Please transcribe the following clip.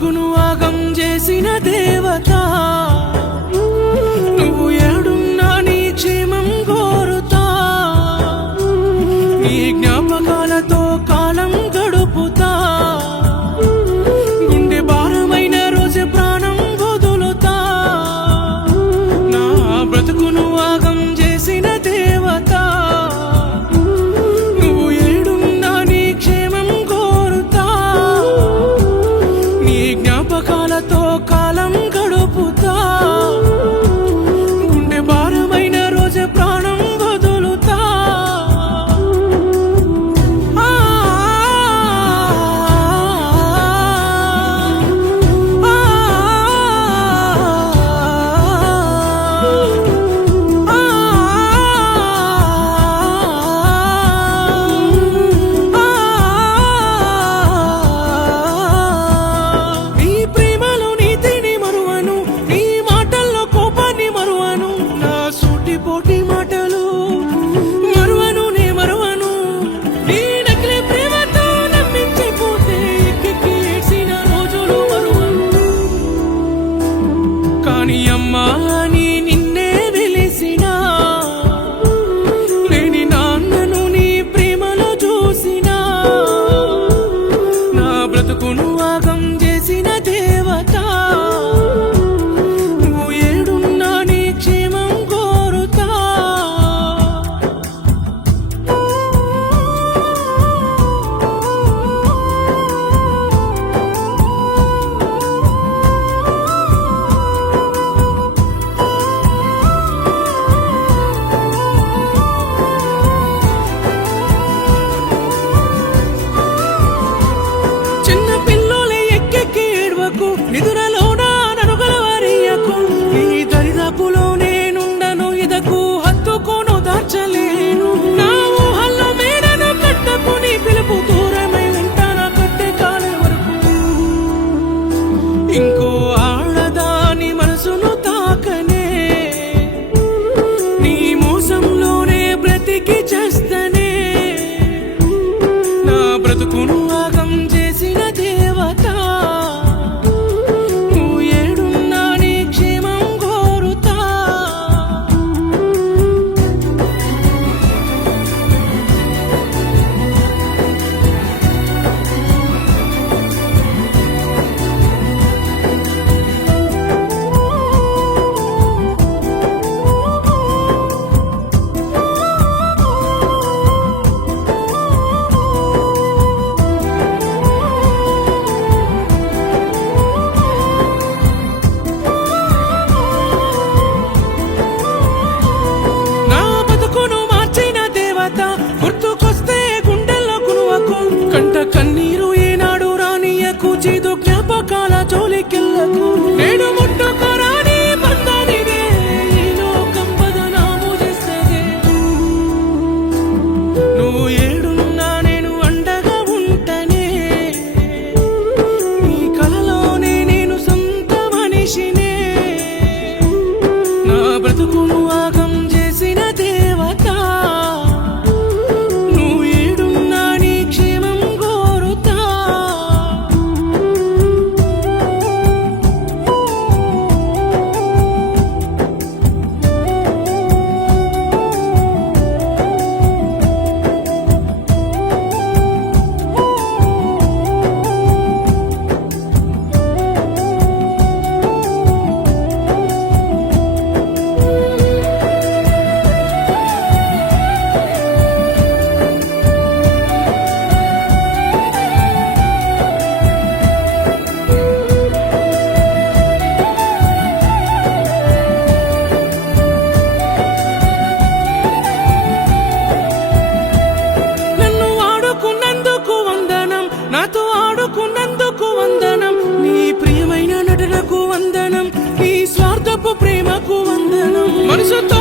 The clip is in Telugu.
బ్రతుకును ఆగం చేసిన దేవత నువ్వు ఏడున్నా నీ క్షేమం కోరుతా నీ జ్ఞాపకాలతో కాలం గడుపుతా గుండె భారమైన రోజు ప్రాణం వదులుతా నా బ్రతుకును ఆగం చేసిన దేవత నువ్వు ఏడున్నా నీ క్షేమం కోరుతా నీ జ్ఞాపకాలతో కాలం గడుపుతా గుండె భారమైన రోజు ప్రాణం వదులుతా నీ ప్రేమలో నీతిని మరువను నీ మాటల్లో కోపాన్ని మరువను నా సూటిపోటి మాటలు మరువను నే మరువను నీ నకిలీ ప్రేమతో నమ్మించిపోతే ఎక్కెక్కి ఏడ్చిన రోజులు మరువను కానీ అమ్మా నీ నిన్నే వెలిసినా లేని నాన్నను నీ ప్రేమలో చూసినా నా బ్రతుకును ఆగం చేసిన దేవత నువ్వు ఏడున్నా నీ క్షేమం కోరుతా చిన్న పిల్లోలే ఎక్కెక్కి ఏడ్వకు నిదురలోన నరుగలవారియకు నీ దరిదాపులో నేనుండను ఇదకు హత్తుకోను దార్చలేను నా ఊహల్లో మేడను కట్టకుని పిలుపు దూరమై ఉంటానా కట్టే కాలే వరకు ఇంకో ఆడదాని మనసును తాకనే నీ మోసంలోనే బ్రతికి చేస్తనే నా బ్రతుకును ఆగం చేసిన దేవత నువ్వు ఏడున్నా నీ క్షేమం కోరుతా నా బతుకును మార్చిన దేవత గుర్తుకొస్తే గుండెల్లో కునువకు కంట కన్నీరు ఏనాడు రానియకు చేదు జ్ఞాపకాల జోలికెళ్ళకు నేడు ముట్టుకోరాని బంధానివే ఈ లోకం బదనాము చేసేదే నువ్వు ఏడున్నా నేను అండగా ఉంటనే నీ కలలోనే నేను సొంత మనిషినే నా బ్రతుకును ఆగం చేసిన దేవత నువ్వు ఏడున్నా నీ క్షేమం కోరుతా నన్ను ఆడుకున్నందుకు వందనం నాతో ఆడుకున్నందుకు వందనం నీ ప్రియమైన నటనకు వందనం నీ స్వార్థపు ప్రేమకు వందనం మనసుతో